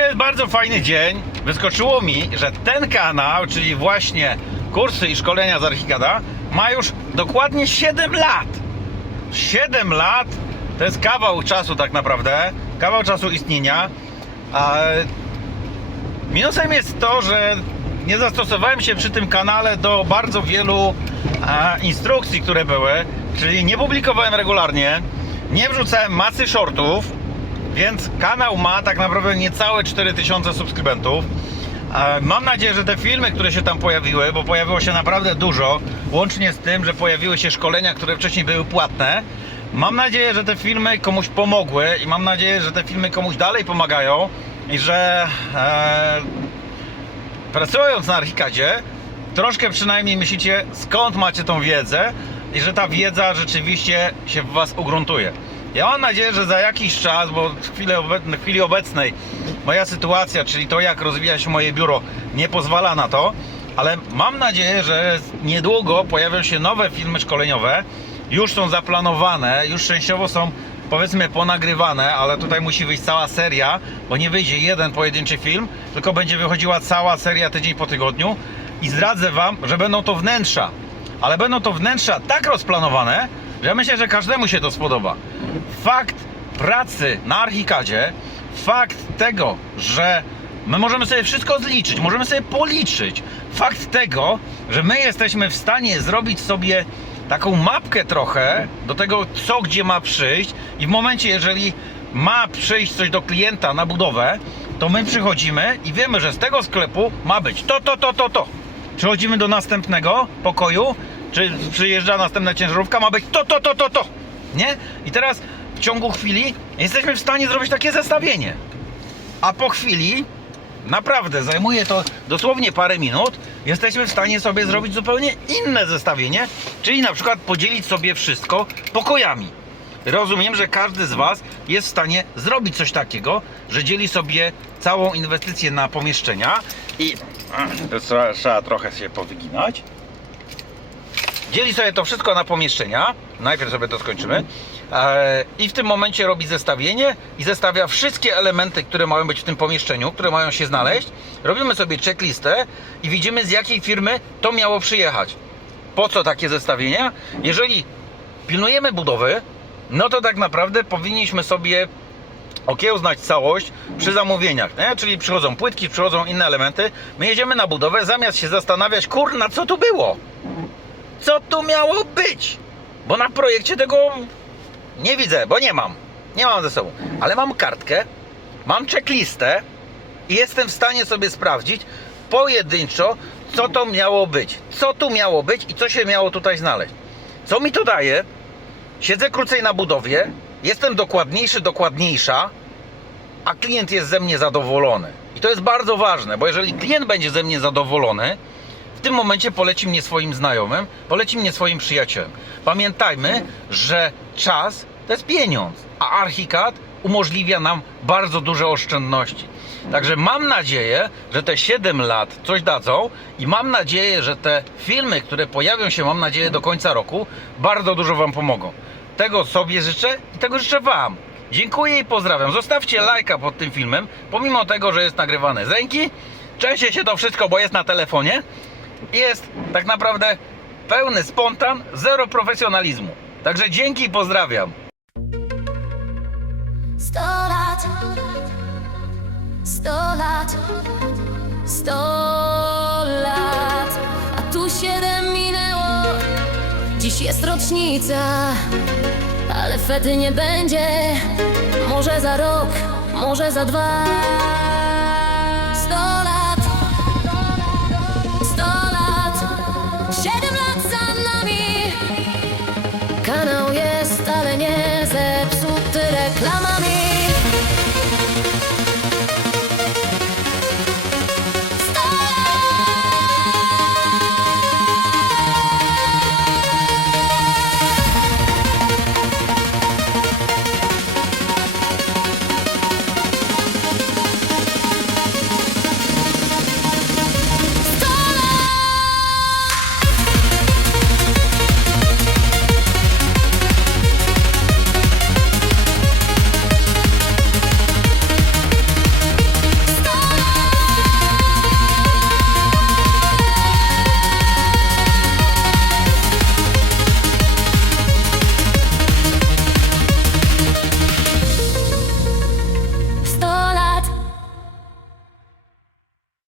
jest bardzo fajny dzień. Wyskoczyło mi, że ten kanał, czyli właśnie kursy i szkolenia z Archikada, ma już dokładnie 7 lat. 7 lat to jest kawał czasu tak naprawdę, kawał czasu istnienia. A minusem jest to, że nie zastosowałem się przy tym kanale do bardzo wielu instrukcji, które były, czyli nie publikowałem regularnie, nie wrzucałem masy shortów, więc kanał ma tak naprawdę niecałe 4000 subskrybentów. E, Mam nadzieję, że te filmy, które się tam pojawiły, bo pojawiło się naprawdę dużo, łącznie z tym, że pojawiły się szkolenia, które wcześniej były płatne. Mam nadzieję, że te filmy komuś pomogły i mam nadzieję, że te filmy komuś dalej pomagają i że e, pracując na Archikadzie, troszkę przynajmniej myślicie, skąd macie tą wiedzę i że ta wiedza rzeczywiście się w Was ugruntuje. Ja mam nadzieję, że za jakiś czas, bo w chwili, obe- w chwili obecnej moja sytuacja, czyli to jak rozwija się moje biuro, nie pozwala na to, ale mam nadzieję, że niedługo pojawią się nowe filmy szkoleniowe. Już są zaplanowane, już częściowo są powiedzmy ponagrywane, ale tutaj musi wyjść cała seria, bo nie wyjdzie jeden pojedynczy film, tylko będzie wychodziła cała seria tydzień po tygodniu i zdradzę Wam, że będą to wnętrza, ale będą to wnętrza tak rozplanowane, ja myślę, że każdemu się to spodoba. Fakt pracy na Archikadzie, fakt tego, że my możemy sobie wszystko zliczyć, możemy sobie policzyć, fakt tego, że my jesteśmy w stanie zrobić sobie taką mapkę trochę do tego, co gdzie ma przyjść i w momencie, jeżeli ma przyjść coś do klienta na budowę, to my przychodzimy i wiemy, że z tego sklepu ma być to, to, to, to, to. Przechodzimy do następnego pokoju, czy przyjeżdża następna ciężarówka, ma być to, to, to, to, to. Nie? I teraz w ciągu chwili jesteśmy w stanie zrobić takie zestawienie. A po chwili, naprawdę zajmuje to dosłownie parę minut, jesteśmy w stanie sobie zrobić zupełnie inne zestawienie, czyli na przykład podzielić sobie wszystko pokojami. Rozumiem, że każdy z Was jest w stanie zrobić coś takiego, że dzieli sobie całą inwestycję na pomieszczenia i trzeba, trzeba trochę się powyginać. Dzieli sobie to wszystko na pomieszczenia. Najpierw sobie to skończymy. E, I w tym momencie robi zestawienie i zestawia wszystkie elementy, które mają być w tym pomieszczeniu, które mają się znaleźć. Robimy sobie checklistę i widzimy z jakiej firmy to miało przyjechać. Po co takie zestawienia? Jeżeli pilnujemy budowy, no to tak naprawdę powinniśmy sobie okiełznać całość przy zamówieniach, nie? czyli przychodzą płytki, przychodzą inne elementy. My jedziemy na budowę, zamiast się zastanawiać, kurna, co tu było? Co tu miało być? Bo na projekcie tego nie widzę, bo nie mam. Nie mam ze sobą. Ale mam kartkę, mam checklistę i jestem w stanie sobie sprawdzić pojedynczo, co to miało być. Co tu miało być i co się miało tutaj znaleźć. Co mi to daje? Siedzę krócej na budowie, jestem dokładniejszy, dokładniejsza, a klient jest ze mnie zadowolony. I to jest bardzo ważne, bo jeżeli klient będzie ze mnie zadowolony, tym momencie poleci mnie swoim znajomym, poleci mnie swoim przyjacielem. Pamiętajmy, że czas to jest pieniądz, a Archicad umożliwia nam bardzo duże oszczędności. Także mam nadzieję, że te 7 lat coś dadzą i mam nadzieję, że te filmy, które pojawią się, mam nadzieję, do końca roku, bardzo dużo Wam pomogą. Tego sobie życzę i tego życzę Wam. Dziękuję i pozdrawiam. Zostawcie lajka pod tym filmem, pomimo tego, że jest nagrywany z ręki. Częściej się to wszystko, bo jest na telefonie. Jest tak naprawdę pełny spontan, zero profesjonalizmu. Także dzięki i pozdrawiam. Sto lat, sto lat, sto lat, a tu siedem minęło. Dziś jest rocznica, ale fety nie będzie. Może za rok, może za dwa.